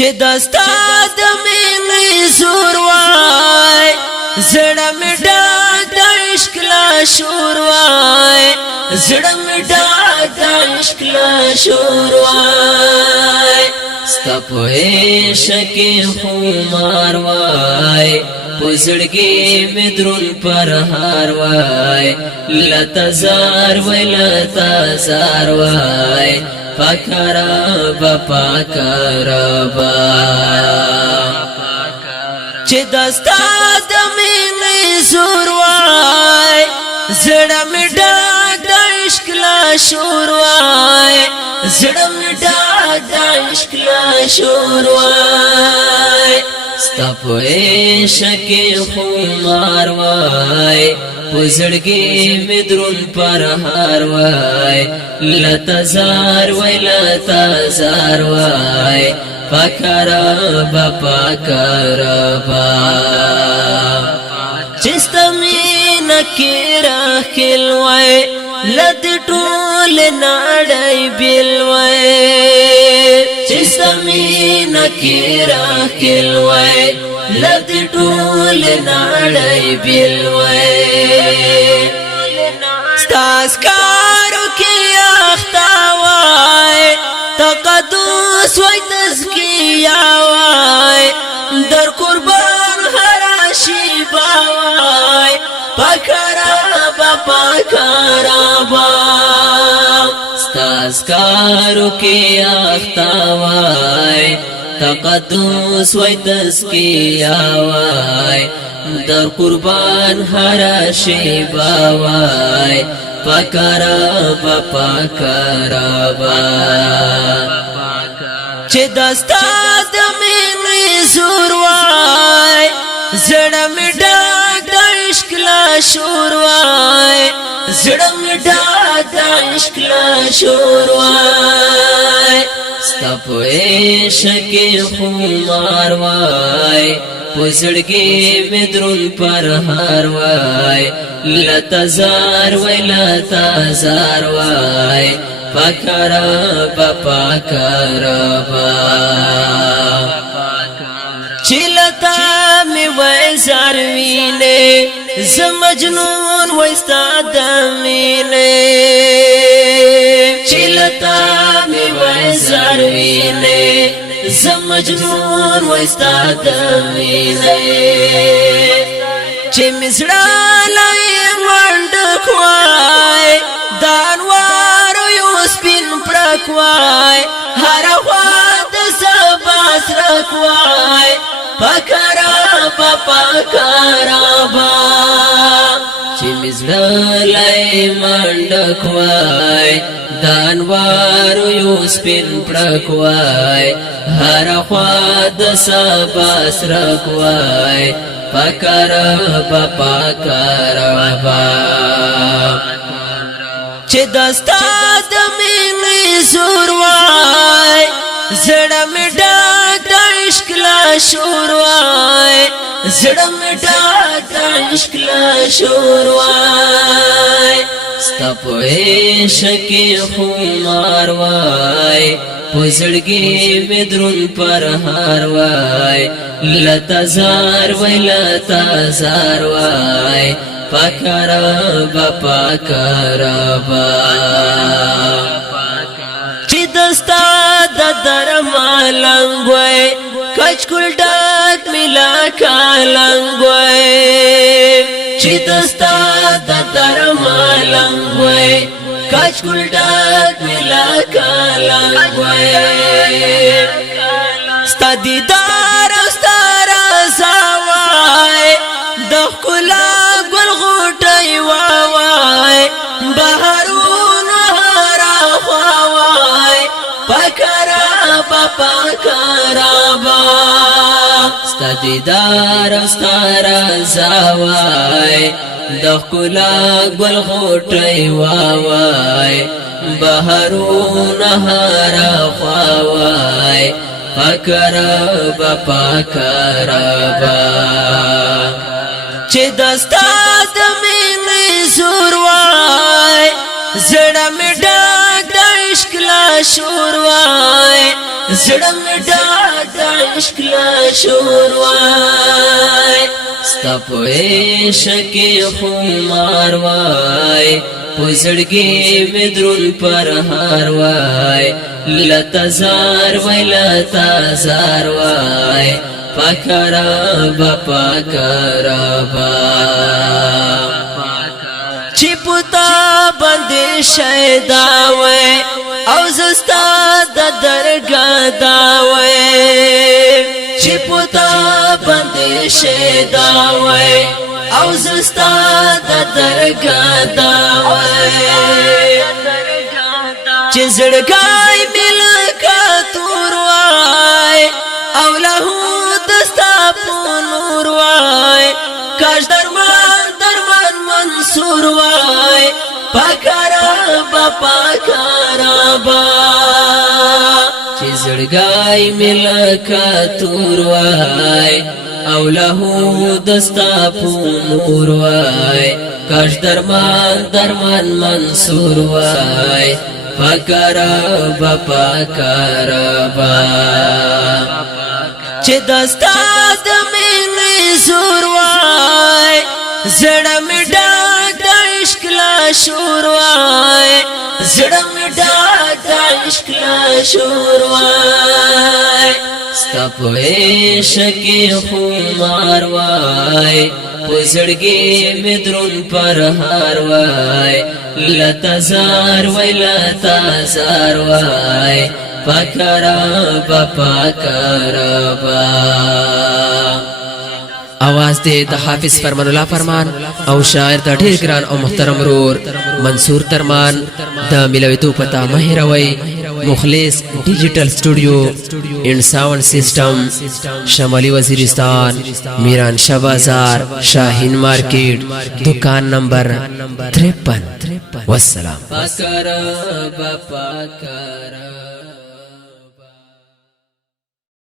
چې دستا د مینې زور وای زړه مې ډاډ د عشق لا شور وای زړه مې ډاډ د عشق لا شور وای ستا په عشق خمار وای پزړګي مې درون پر هار وای لتزار وای لتزار وای پاکرابا پاکرابا چې دستا د مینې زور وای زړه مې ډاډ د عشق لا شور وای زړه مې ډاډ د عشق لا شور وای ستا په عشق خمار وای پزړګي مې درون پر هار وای لتزار وای لتزار وای پاکرابا پاکرابا چستا مینا کی راخل وای لد ټول نړۍ بیل وای چستا مینا کی راخل وای لد ټول نړۍ بیل وای ستاس کارو کې اختا وای تقدس وای تزکیه وای در قربان هر شیبا وای پاکرابا پاکرابا ستاس کارو کې اختا وای تقدس وای تزکیه وای در قربان هر شیبا وای پاکرابا پاکرابا چې دستا د مینې زور وای زړه مې ډاډ د عشق لا شور وای زړه مې ډاډ د عشق لا شور وای ستا په عشق خمار وای پزړګي مې درون پر هار وای لتزار وای لتزار وای پاکرابا پاکرابا چې لتا مې وای زار وینې زه مجنون وای ستا د مینې چې لتا مې وای زار وینې زه مجنون وای ستا د مینې چې مې زړه لای منډک وای د انوارو یو سپین پړک وای هره خوا د سبا سرک وای پاکرابا پاکرابا چې مې زړه لای منډک وای د انوارو یو سپین پړک وای هره خوا د سبا سرک وای پاکرابا پاکرابا چې دستا د مینې زور وای زړه مې ډاډ د عشق لا شور وای زړه مې ډاډ د عشق لا شور وای ستا په عشق خمار وای پزړګي مې درون پر هار وای لتزار وای لتزار وای پاکرابا پاکرابا چې دستا د درمالنګ وای کچکول ډاک ملا کالنګ وای چې دستا د درمالنګ وای کچکول ډاک ملا کالنګ وای ستا دیدار او ستا رضا وای د ښکلا ګل غوټۍ وای بهارونه هره خوا وای پاکرابا پاکرابا ستا دیدار او ستا رضا وای د ښکلا ګل غوټۍ وای بهارونه هره خوا وای پاکرابا پاکرابا چې دستا د مینې زور وای زړه مې ډاډ د عشق لا شور وای زړه مې ډاډ د عشق لا شور وای ستا په عشق خمار وای پزړګي مې درون پر هار وای لتزار وای لتزار وای پکرابا پکرابا چی پتا بندی شیداوی او زستا دا درگا داوی چی پتا بندی شیداوی او زستا دا درگا داوی چی زڑگای ملکا توروائی او لہو دستا پونور وائی کاش درمان درمان منصور وائی پاکارابا پاکارابا چی زڑگائی ملکا تور وائی او لہو دستا پونور وائی کاش درمان درمان منصور وائی پاکارابا پاکارابا چه دستا دمینی زور وای زڑا می ڈاک دا عشق لا شور وای زڑا می ڈاک دا عشق لا شور وای ستا پو عشق خمار وای پزړګي مې درون پر هار وای لتزار وای لتزار وای پکرابا پکرابا आवाज दे द हाफिज फरमानुल्लाह फरमान او شاعر د ډیر ګران او محترم رور منصور ترمان د ملویتو پتا مهروي مخلص ډیجیټل سټوډیو اینڈ ساوند سیسٹم شمالی وزیرستان میران شاه بازار شاهین مارکیٹ دکان نمبر 53 والسلام پکرابا پکرابا